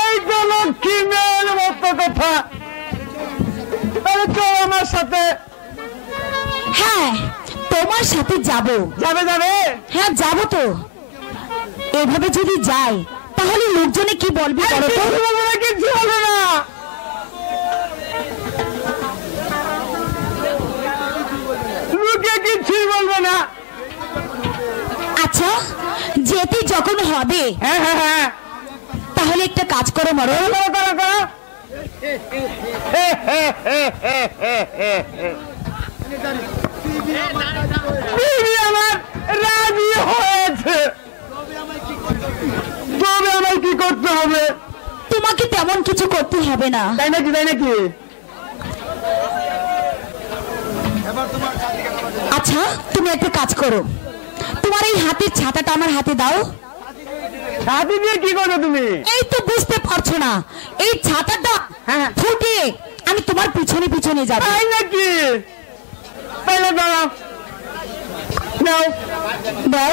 এই তো লক্ষ্মী মেয়ের মতো কথা। তাহলে চল আমার সাথে। হ্যাঁ, তোমার সাথে যাব। যাবে যাবে? হ্যাঁ, যাব তো। এভাবে যদি যাই তাহলে লোকজনে কি বলবে বলো তো? কিছু বলবে না। লোকে কিছুই বলবে না। আচ্ছা, যেতে যখন হবে, হ্যাঁ হ্যাঁ হ্যাঁ, তাহলে একটা কাজ করো মরণ। করো করো করো। আমার রাজি হয়েছে, তবে আমার কি করতে হবে? তোমাকে তেমন কিছু করতে হবে না। তাই নাকি? তাই নাকি? আচ্ছা, তুমি একটা কাজ করো, তোমার এই হাতের ছাতাটা আমার হাতে দাও। হাতি দিয়ে কি করবে তুমি? এই তো বুঝতে পারছো না, এই ছাতাটা ফুটিয়ে আমি তোমার পিছনে পিছনে যাব। তাই নাকি? তাহলে দাঁড়াও, নাও দাও।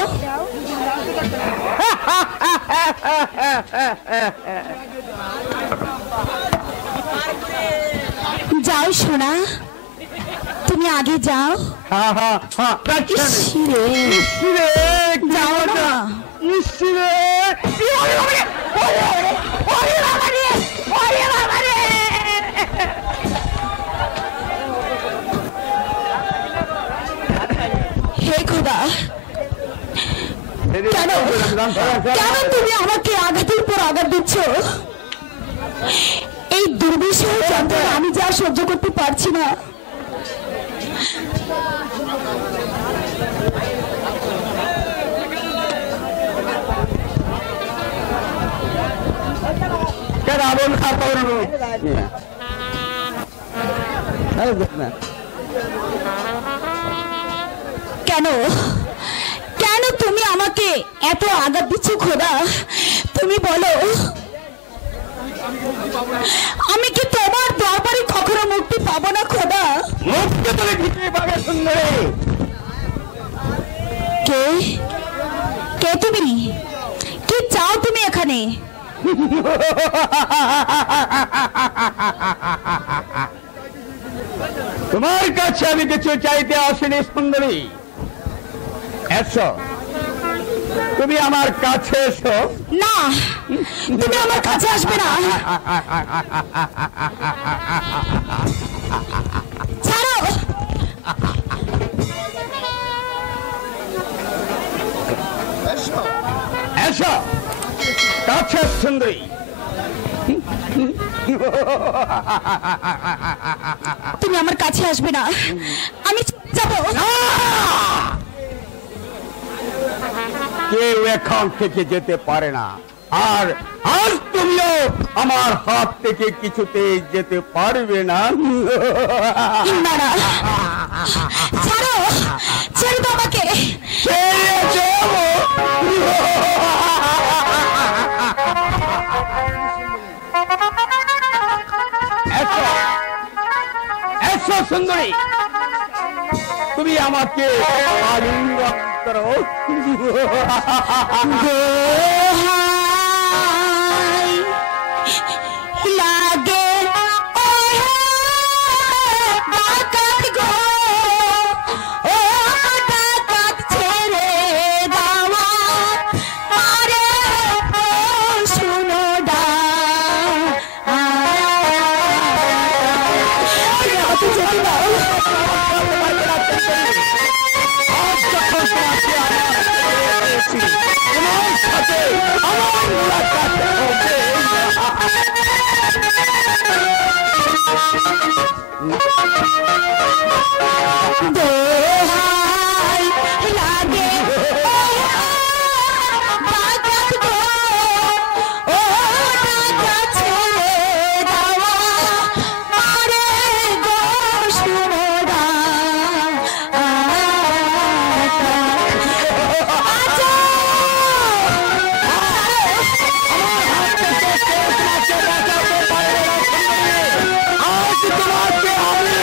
যাও সোনা, তুমি আগে যাও। ইসরে, যাও না। হে খোদা, কেন কেন তুমি আমাকে আঘাতের পর আঘাত দিচ্ছ? এই দুর্বিষহ যন্ত্রণা আমি যা সহ্য করতে পারছি না। কেন কেন তুমি আমাকে এত আঘাত দিচ্ছ খোদা? তুমি বলো, আমি কি তোমার দরবারে কখনো মুক্তি পাবো না খোদা? মুক্তি তুমি কিছুই পাবে সুন্দরী। কে কে তুমি? কি চাও তুমি এখানে? তোমার কাছে আমি কিছু চাইতে আসিনি সুন্দরী। এসো, তুমি আমার কাছে এসো। না, তুমি আমার কাছে আসবে না। ছাড়ো। এসো কাছে সুন্দরী। তুমি আমার কাছে আসবে না, আমি যাব। কেউ এখান থেকে যেতে পারে না, আর আজ তুমিও আমার হাত থেকে কিছুতেই যেতে পারবে না। না না, ছাড়ো, ছেড়ে দাও আমাকে। ছেড়ে দেবো। এসো, এসো সুন্দরী, তুমি আমাকে আলিঙ্গন করো। দোহাই লাগে ডাকাত গো, ও ডাকাত ছেড়ে দাওয়া আরে শুনো দোহাই লাগে ডাকাত গো, ও ডাকাত ছেড়ে দাওয়া আরে গো শুনো আজ তোমাকে আমি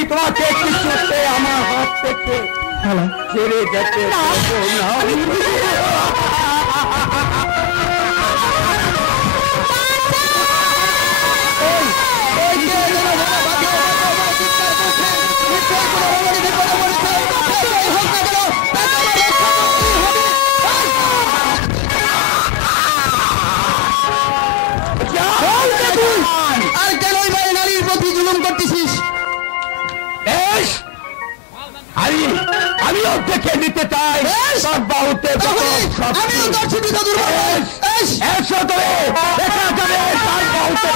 আমি তোমাকে কিছুতে আমার হাত থেকে ছেড়ে যেতে পারবো না। আর কেন নারীর প্রতি জুলুম করতেছিস? আমিও দেখে নিতে চাই সব বাহুতে আমিও তোর ছুটি তো দুর্বল। এসো তবে দেখা যাবে তার বাহুতে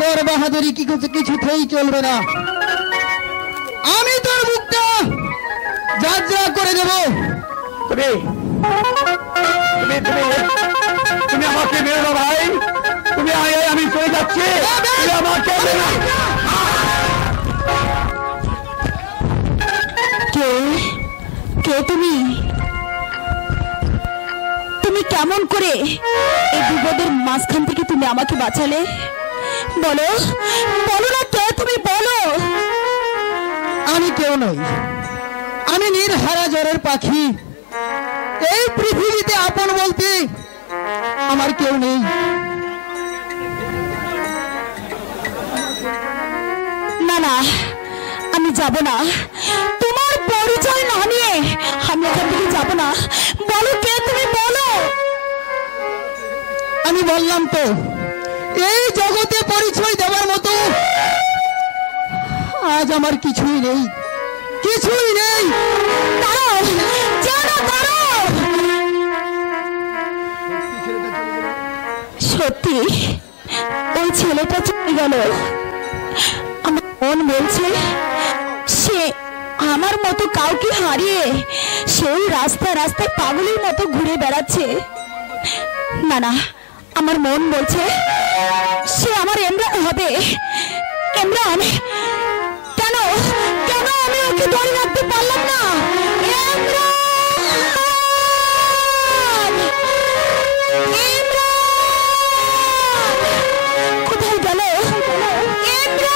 তোর বাহাদুরি কি কিছুতেই চলবে না। আমি তোর মুখটা যাত্রা করে দেব। তুমি আমাকে বেরো ভাই, তুমি আমি চলে যাচ্ছি, আমাকে কে কে তুমি? তুমি কেমন করে এই বিপদের মাঝখান থেকে তুমি আমাকে বাঁচালে? বলো বলো না কে তুমি, বলো। আমি কেউ নই, আমি নির্হারা জ্বরের পাখি। এই পৃথিবীতে আপন বলতে আমার কেউ নেই। না না, আমি যাব না। তোমার পরিচয় না নিয়ে আমি এখান থেকে যাব না। বলো কে তুমি, বলো। আমি বললাম তো, এই জগতে পরিচয় দেওয়ার মতো আজ আমার কিছুই নেই, কিছুই নেই। দাঁড়াও, জানো দাঁড়াও। সত্যি ওই ছেলেটা চলে গেল। আমার মন বলছে সে আমার মতো কাউকে হারিয়ে সেই রাস্তায় রাস্তায় পাগলের মতো ঘুরে বেড়াচ্ছে। না না, আমার মন বলছে সে আমার ইমরান হবে। ইমরান, কেন কেন আমি ওকে ধরে রাখতে পারলাম না? ইমরান, কোথায় গেল ইমরান?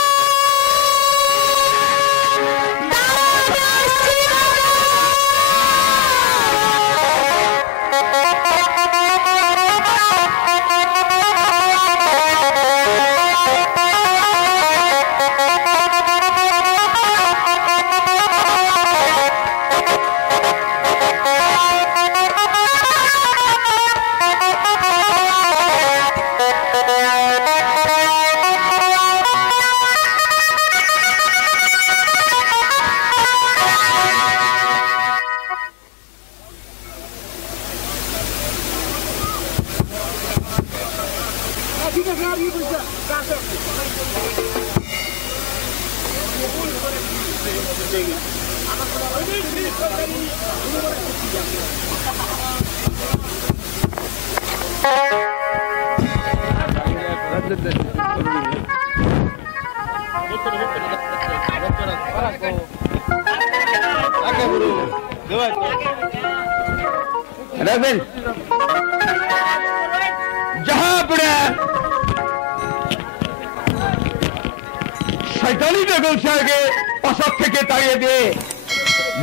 শয়তানি বেগম সাহেবকে পাশার থেকে তাড়িয়ে দিয়ে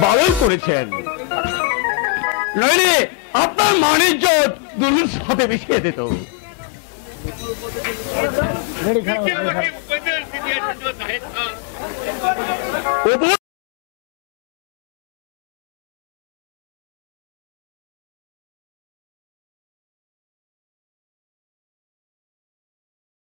বারণ করেছেন, নইলে আপনার মানিজ্য দুর্নীতির সাথে মিশিয়ে দিত। উপর